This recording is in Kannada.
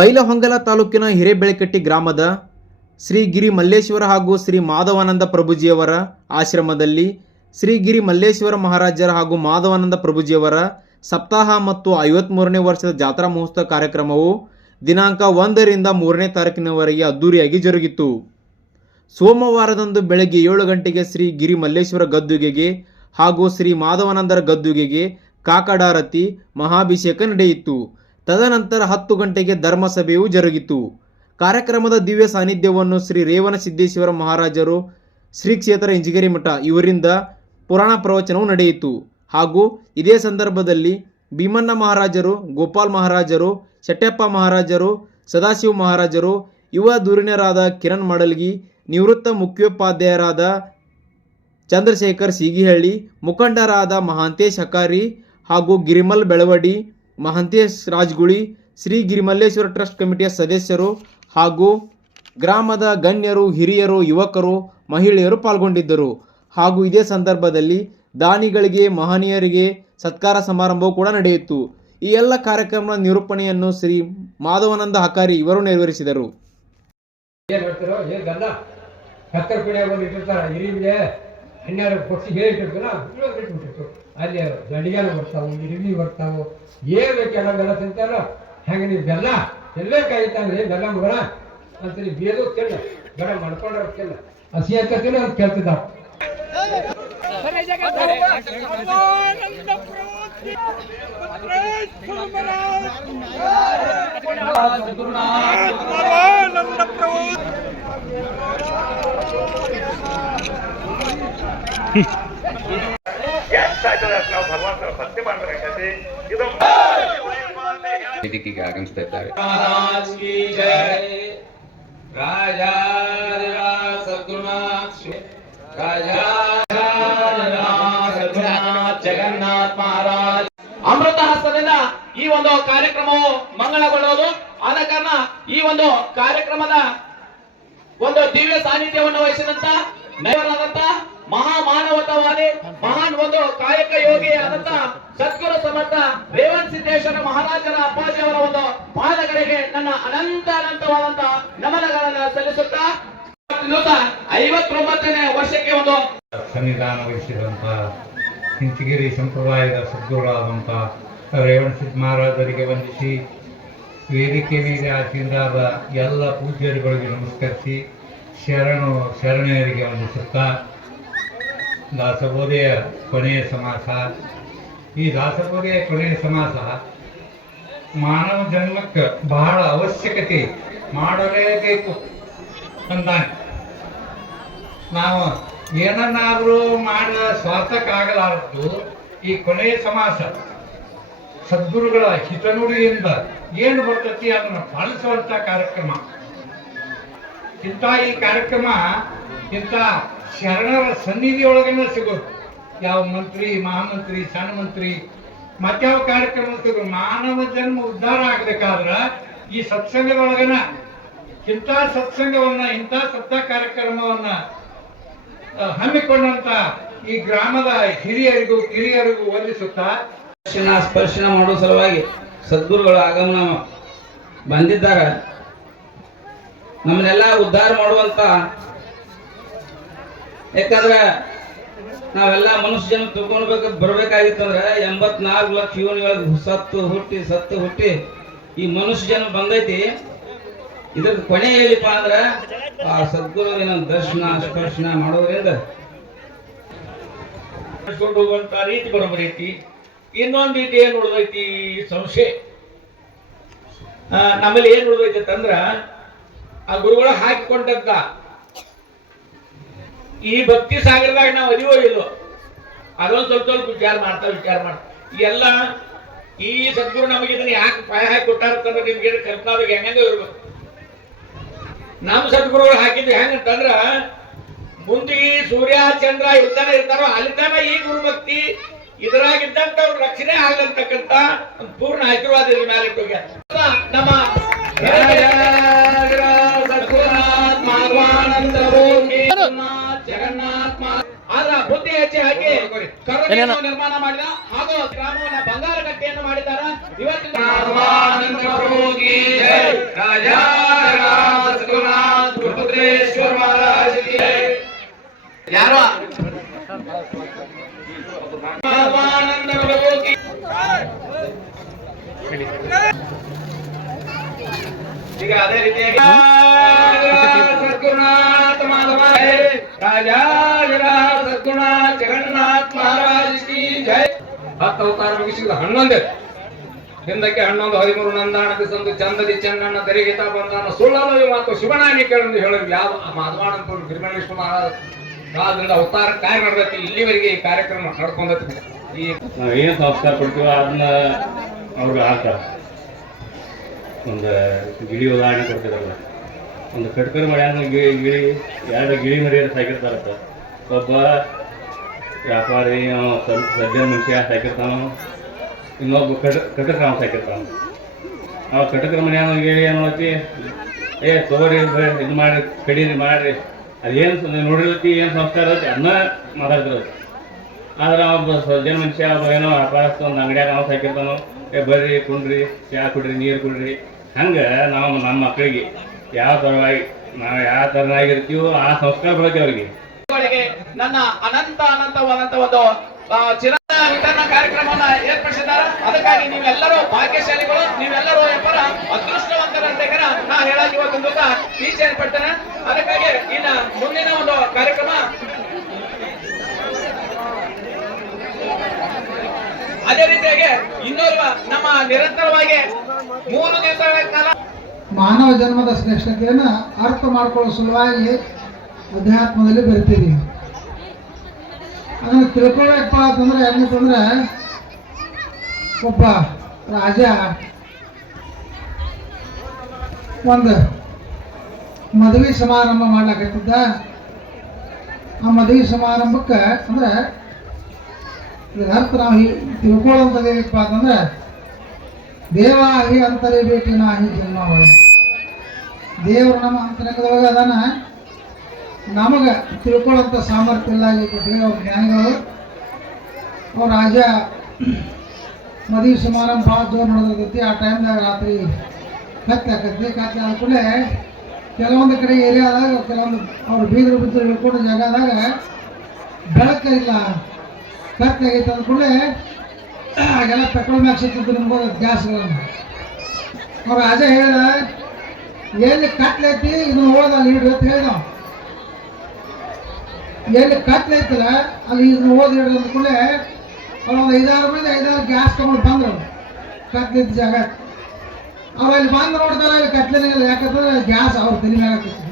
ಬೈಲಹೊಂಗಲ ತಾಲೂಕಿನ ಹಿರೇಬೆಳಕಟ್ಟಿ ಗ್ರಾಮದ ಶ್ರೀ ಗಿರಿ ಮಲ್ಲೇಶ್ವರ ಹಾಗೂ ಶ್ರೀ ಮಾಧವಾನಂದ ಪ್ರಭುಜಿಯವರ ಆಶ್ರಮದಲ್ಲಿ ಶ್ರೀ ಗಿರಿ ಮಲ್ಲೇಶ್ವರ ಮಹಾರಾಜರ ಹಾಗೂ ಮಾಧವಾನಂದ ಪ್ರಭುಜಿಯವರ ಸಪ್ತಾಹ ಮತ್ತು ಐವತ್ಮೂರನೇ ವರ್ಷದ ಜಾತ್ರಾ ಮಹೋತ್ಸವ ಕಾರ್ಯಕ್ರಮವು ದಿನಾಂಕ ಒಂದರಿಂದ ಮೂರನೇ ತಾರೀಕಿನವರೆಗೆ ಅದ್ದೂರಿಯಾಗಿ ಜರುಗಿತು. ಸೋಮವಾರದಂದು ಬೆಳಗ್ಗೆ ಏಳು ಗಂಟೆಗೆ ಶ್ರೀ ಗಿರಿ ಮಲ್ಲೇಶ್ವರ ಗದ್ದುಗೆಗೆ ಹಾಗೂ ಶ್ರೀ ಮಾಧವಾನಂದರ ಗದ್ದುಗೆಗೆ ಕಾಕಡಾರತಿ ಮಹಾಭಿಷೇಕ ನಡೆಯಿತು. ತದನಂತರ ಹತ್ತು ಗಂಟೆಗೆ ಧರ್ಮಸಭೆಯು ಜರುಗಿತು. ಕಾರ್ಯಕ್ರಮದ ದಿವ್ಯ ಸಾನ್ನಿಧ್ಯವನ್ನು ಶ್ರೀ ರೇವಣ ಸಿದ್ದೇಶ್ವರ ಮಹಾರಾಜರು, ಶ್ರೀ ಕ್ಷೇತ್ರ ಇಂಜಿಗೇರಿ ಮಠ ಇವರಿಂದ ಪುರಾಣ ಪ್ರವಚನವು ನಡೆಯಿತು. ಹಾಗೂ ಇದೇ ಸಂದರ್ಭದಲ್ಲಿ ಭೀಮಣ್ಣ ಮಹಾರಾಜರು, ಗೋಪಾಲ್ ಮಹಾರಾಜರು, ಶೆಟ್ಟಪ್ಪ ಮಹಾರಾಜರು, ಸದಾಶಿವ ಮಹಾರಾಜರು, ಯುವ ಧುರೀಣರಾದ ಕಿರಣ್ ಮಡಲ್ಗಿ, ನಿವೃತ್ತ ಮುಖ್ಯೋಪಾಧ್ಯಾಯರಾದ ಚಂದ್ರಶೇಖರ್ ಸೀಗಿಹಳ್ಳಿ, ಮುಖಂಡರಾದ ಮಹಾಂತೇಶ್ ಹಕಾರಿ ಹಾಗೂ ಗಿರಿಮಲ್ ಬೆಳವಡಿ ಮಹಾಂತೇಶ್ ರಾಜ್ಗುಳಿ, ಶ್ರೀ ಗಿರಿಮಲ್ಲೇಶ್ವರ ಟ್ರಸ್ಟ್ ಕಮಿಟಿಯ ಸದಸ್ಯರು ಹಾಗೂ ಗ್ರಾಮದ ಗಣ್ಯರು, ಹಿರಿಯರು, ಯುವಕರು, ಮಹಿಳೆಯರು ಪಾಲ್ಗೊಂಡಿದ್ದರು. ಹಾಗೂ ಇದೇ ಸಂದರ್ಭದಲ್ಲಿ ದಾನಿಗಳಿಗೆ, ಮಹನೀಯರಿಗೆ ಸತ್ಕಾರ ಸಮಾರಂಭವು ಕೂಡ ನಡೆಯಿತು. ಈ ಎಲ್ಲ ಕಾರ್ಯಕ್ರಮದ ನಿರೂಪಣೆಯನ್ನು ಶ್ರೀ ಮಾಧವನಂದ ಹಕಾರಿ ಇವರು ನೆರವೇರಿಸಿದರು. ಅಲ್ಲಿ ದಂಡಿಗೆಲ್ಲ ಬರ್ತಾವು ಇರಿವಿ ಬರ್ತಾವು? ಏನು ಬೇಕೆಲ್ಲ ಬೆಲ್ಲ ತಿಂತಾರ? ಹೆಂಗ ನೀವು ಬೆಲ್ಲ? ಎಲ್ಲೇ ಕಾಯ್ತಾನ್ರಿ? ಬೆಲ್ಲ ಅಂತ ನೀವು ಬೇದು ತಿನ್ನ. ಬೇಡ, ಮಾಡ್ಕೊಂಡ್ರ ತಿನ್ನ. ಹಸಿ ಅಂತ ತಿನ್ನ ಅಂತ ಕೇಳ್ತಿದ್ದ ನಾವು ಭಗವಂತನ ಭಕ್ತಿ ಮಾಡಬೇಕಾಗ್ತದೆ ಇದು ವೇದಿಕೆಗೆ ಆಗಮಿಸ್ತಾ ಇದ್ದಾರೆ. ಜಗನ್ನಾಥ್ ಮಹಾರಾಜ್ ಅಮೃತ ಈ ಒಂದು ಕಾರ್ಯಕ್ರಮವು ಮಂಗಳಗೊಳ್ಳೋದು ಆದ ಕಾರಣ ಈ ಒಂದು ಕಾರ್ಯಕ್ರಮದ ಒಂದು ದಿವ್ಯ ಸಾನ್ನಿಧ್ಯವನ್ನು ವಹಿಸಿದಂತ ನೈವರಾದಂತ ಮಹಾ ಮಾನವತಾವಾದಿ ಮಹಾನ್ ಒಂದು ಕಾಯಕ ಯೋಗಿ ಆದಂತ ಸದ್ಗುರು ಸಮರ್ಥ ರೇವಣ್ ಸಿದ್ದೇಶ್ವರ ಮಹಾರಾಜರ ಅಪ್ಪಾಜಿ ಅವರ ಒಂದು ಪಾದಗಳಿಗೆ ನನ್ನ ಅನಂತ ಅನಂತವಾದಂತ ನಮನಗಳನ್ನ ಸಲ್ಲಿಸುತ್ತಾ ಐವತ್ತೊಂಬತ್ತನೇ ವರ್ಷಕ್ಕೆ ಒಂದು ಸನ್ನಿಧಾನ ವಹಿಸಿದಂತ ಹಿಂಚಗಿರಿ ಸಂಪ್ರದಾಯದ ಸದ್ಗುರುಗಳಾದಂಥ ರೇವಣ್ ಸಿದ್ ಮಹಾರಾಜರಿಗೆ ವಂದಿಸಿ ವೇದಿಕೆ ಮೇಲೆ ಆಚಿಂದಾದ ಎಲ್ಲ ಪೂಜ್ಯರುಗಳಿಗೆ ನಮಸ್ಕರಿಸಿ ಶರಣು ಶರಣೆಯರಿಗೆ ವಂದಿಸುತ್ತಾ ದಾಸಬೋಧೆಯ ಕೊನೆಯ ಸಮಾಸ. ಈ ದಾಸಬೋಧೆಯ ಕೊನೆಯ ಸಮಾಸ ಮಾನವ ಜನ್ಮಕ್ಕೆ ಬಹಳ ಅವಶ್ಯಕತೆ ಮಾಡಲೇಬೇಕು ಅಂದಾನೆ. ನಾವು ಏನನ್ನಾದರೂ ಮಾಡ ಸ್ವಾರ್ಥಕ್ಕಾಗಲಾರದ್ದು ಈ ಕೊನೆಯ ಸಮಾಸ. ಸದ್ಗುರುಗಳ ಹಿತನುಡಿಯಿಂದ ಏನು ಬರ್ತತಿ ಅದನ್ನು ಪಾಲಿಸುವಂತ ಕಾರ್ಯಕ್ರಮ. ಇಂಥ ಈ ಕಾರ್ಯಕ್ರಮ ಇಂಥ ಶರಣರ ಸನ್ನಿಧಿಯೊಳಗನ್ನ ಸಿಗೋದು. ಯಾವ ಮಂತ್ರಿ, ಮಹಾಮಂತ್ರಿ, ಸಣ್ಣ ಮಂತ್ರಿ, ಮತ್ಯಾವ ಕಾರ್ಯಕ್ರಮ ಸಿಗೋದು. ಮಾನವ ಜನ್ಮ ಉದ್ಧಾರ ಆಗ್ಬೇಕಾದ್ರ ಈ ಸತ್ಸಂಗದೊಳಗನ ಇಂಥ ಸತ್ಸಂಗವನ್ನ, ಇಂಥ ಸತ್ತ ಕಾರ್ಯಕ್ರಮವನ್ನ ಹಮ್ಮಿಕೊಂಡಂತ ಈ ಗ್ರಾಮದ ಹಿರಿಯರಿಗೂ, ಕಿರಿಯರಿಗೂ ವಂದಿಸುತ್ತಾ ದರ್ಶನ ಸ್ಪರ್ಶನ ಮಾಡೋ ಸಲುವಾಗಿ ಸದ್ಗುರುಗಳ ಆಗಮನ ಬಂದಿದ್ದಾರೆ ನಮ್ಮನ್ನೆಲ್ಲ ಉದ್ಧಾರ ಮಾಡುವಂತ ಯಾಕಂದ್ರೆ ನಾವೆಲ್ಲ ಮನುಷ್ಯ ಜನ ತಿಳ್ಕೊಳ್ಬೇಕು ಬರ್ಬೇಕಾಗಿತ್ತಂದ್ರೆ ಎಂಬತ್ನಾಲ್ಕು ಲಕ್ಷ ಯೋನಿಗಳಿಗೆ ಸತ್ತು ಹುಟ್ಟಿ ಸತ್ತು ಹುಟ್ಟಿ ಈ ಮನುಷ್ಯ ಜನ ಬಂದೈತಿ. ಇದ್ರ ಕೊನೆ ಏನಪ್ಪ ಅಂದ್ರೆ ಆ ಸದ್ಗುರುವಿನ ದರ್ಶನ, ಸ್ಪರ್ಶನ ಮಾಡೋದ್ರಿಂದ ಹೋಗುವಂತ ರೀತಿ ಬರೋಬರೈತಿ. ಇನ್ನೊಂದು ರೀತಿ ಏನ್ ಉಳಿದೈತಿ ಸಂಶಯ. ನಮ್ಮಲ್ಲಿ ಏನ್ ಉಳಿದೈತಿ ಅಂದ್ರ ಆ ಗುರುಗಳು ಹಾಕಿಕೊಂಡಂತ ಈ ಭಕ್ತಿ ಸಾಗರದಾಗ ನಾವು ಅರಿವೋ ಇಲ್ಲೋ. ಅದೊಂದು ಸ್ವಲ್ಪ ಸ್ವಲ್ಪ ವಿಚಾರ ಮಾಡ್ತಾ ವಿಚಾರ ಮಾಡ್ತಾ ಎಲ್ಲ ಈ ಸದ್ಗುರು ನಮಗೆ ಇದನ್ನ ಯಾಕೆ ಪಾಯ ಹಾಕಿ ಕೊಟ್ಟಾರ ನಿಮ್ಗೆ ಕಲ್ಪನಾದಾಗ ಹೆಂಗ ಇರ್ಬೇಕು. ನಮ್ಮ ಸದ್ಗುರುಗಳು ಹಾಕಿದ್ದು ಹೆಂಗಂತಂದ್ರ ಈ ಸೂರ್ಯ, ಚಂದ್ರ ಇರ್ತಾನೆ ಇರ್ತಾರೋ ಅಲ್ಲಿ ಗುರು ಈ ಗುರುಭಕ್ತಿ ಇದರಾಗಿದ್ದಂತವ್ರ ರಕ್ಷಣೆ ಆಗಂತಕ್ಕಂತ ಪೂರ್ಣ ಆಶೀರ್ವಾದ ಇಲ್ಲಿ ಮೇಲೆ ಇಟ್ಟೋಗ್ಯಾರ. ನಮ್ಮ ಆದ್ರ ಬುದ್ಧಿ ಹೆಚ್ಚಿ ಹಾಕಿ ಕರುಣೆಯನ್ನು ನಿರ್ಮಾಣ ಮಾಡಿದ ಹಾಗೂ ಗ್ರಾಮವನ್ನ ಬಂಗಾರ ಕಟ್ಟೆಯನ್ನು ಮಾಡಿದಾರ ಇವತ್ತಿನ ಯಾರ? ಈಗ ಅದೇ ರೀತಿಯಾಗಿ ಸದ್ಗುರುನಾಥ ಜಗನ್ನಾಥ್ ಮಹಾರಾಜ್ ಕಿ ಜೈ ಹತ್ತು ಅವತಾರ ಮುಗಿಸಿದ ಹನ್ನೊಂದೇ ಹಿಂದಕ್ಕೆ ಹನ್ನೊಂದು ಹದಿಮೂರು ನಂದಾಣದ ಸಂದು ಚಂದದಿ ಚೆನ್ನಣ್ಣ ದರಿಗಿತ ಬಂದಾನ ಸುಳ್ಳಲು ಈ ಮಾತು ಶಿವನಾಗಿ ಕೇಳಿದ್ರು ಹೇಳಿದ್ರು ಯಾವ ಮಾಧವಾನಂದಪುರ ಗಿರಿಮಲ್ಲೇಶ್ವರ ಮಹಾರಾಜ ಕಾಲದಿಂದ ಅವತಾರ ಕಾರ್ಯ ನಡೆದೈತಿ ಇಲ್ಲಿವರೆಗೆ ಈ ಕಾರ್ಯಕ್ರಮ ನಡ್ಕೊಂಡೈತಿ ಈ ಏನು ಸಂಸ್ಕಾರ ಕೊಡ್ತೀವೋ, ಅದನ್ನ ಅವ್ರಿಗೆ ಆಗ್ತಾರೆ ಒಂದು ಗಿಳಿ ಉದಾಹರಣೆ ಕೊಡ್ತಿರಲ್ಲ ಒಂದು ಕಟ್ಕರ್ ಮಾಡ್ಯಾನ ಗಿಳಿ ಗಿಳಿ, ಎರಡು ಗಿಳಿ ಮರಿಯನ್ನು ಸಾಕಿರ್ತಾರತ್ತ ಒಬ್ಬ ವ್ಯಾಪಾರಿ ಸಜ್ಜನ ಮನುಷ್ಯ ಸಾಕಿರ್ತಾನ ಇನ್ನೊಬ್ಬ ಕಟ ಕಟಕ ಅವ ಸಾಕಿರ್ತಾನ ಆ ಕಟಕರ ಮನ್ಯಾನ ಗಿಳಿ ಅನ್ನೋತಿ ಏ, ತೋರಿ ಇದು ಮಾಡಿ ಕಡೀರಿ ಮಾಡ್ರಿ. ಅದೇನು ನೋಡಿರ್ತಿ ಏನು ಸಂಸ್ಕಾರ ಇರತ್ತೆ ಅನ್ನ ಮಾತಾಡ್ತಿರತ್ತೆ ಆದ್ರೆ ಒಬ್ಬ ಸಜ್ಜನ ಮನುಷ್ಯ, ಒಬ್ಬ ಏನೋ ವ್ಯಾಪಾರಸ್ಥ ಒಂದು ಅಂಗಡಿಯಾಗ ನಾವು ಸಾಕಿರ್ತಾನೋ ಏ, ಬರ್ರಿ, ಕುಂಡ್ರಿ ಚಹಾ ಕುಡ್ರಿ, ನೀರು ಕುಡ್ರಿ. ಹಂಗೆ ನಾವು ನಮ್ಮ ಮಕ್ಕಳಿಗೆ ಯಾವ ಪರವಾಗಿ ನಾವು ಯಾವ ತರನಾಗಿರ್ತೀವೋ ಆ ಸಂಸ್ಕಾರ ಬರುತ್ತೆ ಅವರಿಗೆ. ನನ್ನ ಅನಂತ ಅನಂತವಾದಂತ ಒಂದು ಚಿರ ವಿತರಣಾ ಕಾರ್ಯಕ್ರಮವನ್ನ ಏರ್ಪಡಿಸಿದ್ದಾರೆ. ಅದಕ್ಕಾಗಿ ನೀವೆಲ್ಲರೂ ಭಾಗ್ಯಶಾಲಿಗಳು, ನೀವೆಲ್ಲರೂ ವ್ಯಾಪಾರ ಅದೃಷ್ಟವಂತರಂತ ನಾ ಹೇಳಕ್ ಮೂಲಕ ಟೀಚ್ ಏರ್ಪಡ್ತೇನೆ. ಅದಕ್ಕಾಗಿ ಇನ್ನ ಮುಂದಿನ ಒಂದು ಕಾರ್ಯಕ್ರಮ. ಅದೇ ರೀತಿಯಾಗಿ ಇನ್ನೋರ್ವ ನಮ್ಮ ನಿರಂತರವಾಗಿ ಮೂರು ದಿವಸಗಳ ಕಾಲ ಮಾನವ ಜನ್ಮದ ಶ್ರೇಷ್ಠತೆಯನ್ನು ಅರ್ಥ ಮಾಡ್ಕೊಳ್ಳೋ ಸಲುವಾಗಿ ಅಧ್ಯಾತ್ಮದಲ್ಲಿ ಬರಿತೀವಿ ಅದನ್ನು ತಿಳ್ಕೊಳ್ಳಪ್ಪ ಅಂತಂದ್ರೆ ಹೆಂಗಂದ್ರೆ ಒಬ್ಬ ರಾಜ ಒಂದು ಮದುವೆ ಸಮಾರಂಭ ಮಾಡ್ಲಾಕತ್ತಿದ್ದ. ಆ ಮದುವೆ ಸಮಾರಂಭಕ್ಕೆ ಅಂದ್ರೆ ಇದರ ಅರ್ಥ ನಾವು ಹೀ- ತಿಳ್ಕೊಳ್ಳೋಂಥದ್ದೇನಪ್ಪ ಅಂತಂದ್ರೆ ದೇವಾಹಿ ಅಂತಲೇ ಭೇಟಿ ನಾಹಿ ಜನ್ಮವಳು ದೇವರು ನಮ್ಮ ಅಂತರಂಗದೊಳಗೆ ಅದನ್ನು ನಮಗೆ ತಿಳ್ಕೊಳ್ಳೋಂಥ ಸಾಮರ್ಥ್ಯ ಇಲ್ಲ ಈ ಅವ್ರ ಜ್ಞಾನಿಗಳು. ಅವ್ರ ರಾಜ ಮದುವೆ ಸಮಾರಂಭ ಭಾಳ ಜೋರು ನಡೆದಿರ್ತೈತಿ ಆ ಟೈಮ್ದಾಗ ರಾತ್ರಿ ಕತ್ತೆ ಆಕತಿ ಕತ್ತೆ ಆದ ಕೂಡಲೇ ಕೆಲವೊಂದು ಕಡೆ ಏರಿಯಾದಾಗ ಕೆಲವೊಂದು ಅವ್ರು ಬೀದರು ಬಿದ್ದರು ಹಿಡ್ಕೊಂಡು ಜಾಗದಾಗ ಬೆಳಕಿಲ್ಲ ಕತ್ತೆ ಆಗೈತೆ ಅಂದ ಕೂಡಲೇ ಆಗೆಲ್ಲ ಪೆಟ್ರೋಲ್ ಮ್ಯಾಕ್ ಸಿಕ್ಕಿದ್ದು ನಿಮ್ಗೆ ಗ್ಯಾಸ್ಗಳನ್ನು. ಅವ್ರು ರಾಜ ಹೇಳಿದ ಎಲ್ಲಿ ಕತ್ಲೈತಿ ಇದು ಹೋದ ಹಿಡ್ರಿ ಅಂತ ಹೇಳಿದ. ಎಲ್ಲಿ ಕತ್ಲೈತಲ್ಲ ಅಲ್ಲಿ ಇದನ್ನ ಓದಿ ಹಿಡ್ರಿ ಅಂದ್ಕೂಡಲೇ ಅವ್ರು ಒಂದು ಐದಾರು ಮಂದಿ, ಐದಾರು ಗ್ಯಾಸ್ ತಗೊಂಡು ಬಂದ್ರು. ಕತ್ಲಿದ್ದ ಜಾಗ. ಅವ್ರು ಅಲ್ಲಿ ಬಂದು ನೋಡ್ತಾರೆ ಅಲ್ಲಿ ಕಟ್ಲಿನ ಯಾಕಂದ್ರೆ ಗ್ಯಾಸ್ ಅವ್ರ ತಲೆ ಹಾಕಿತ್ತು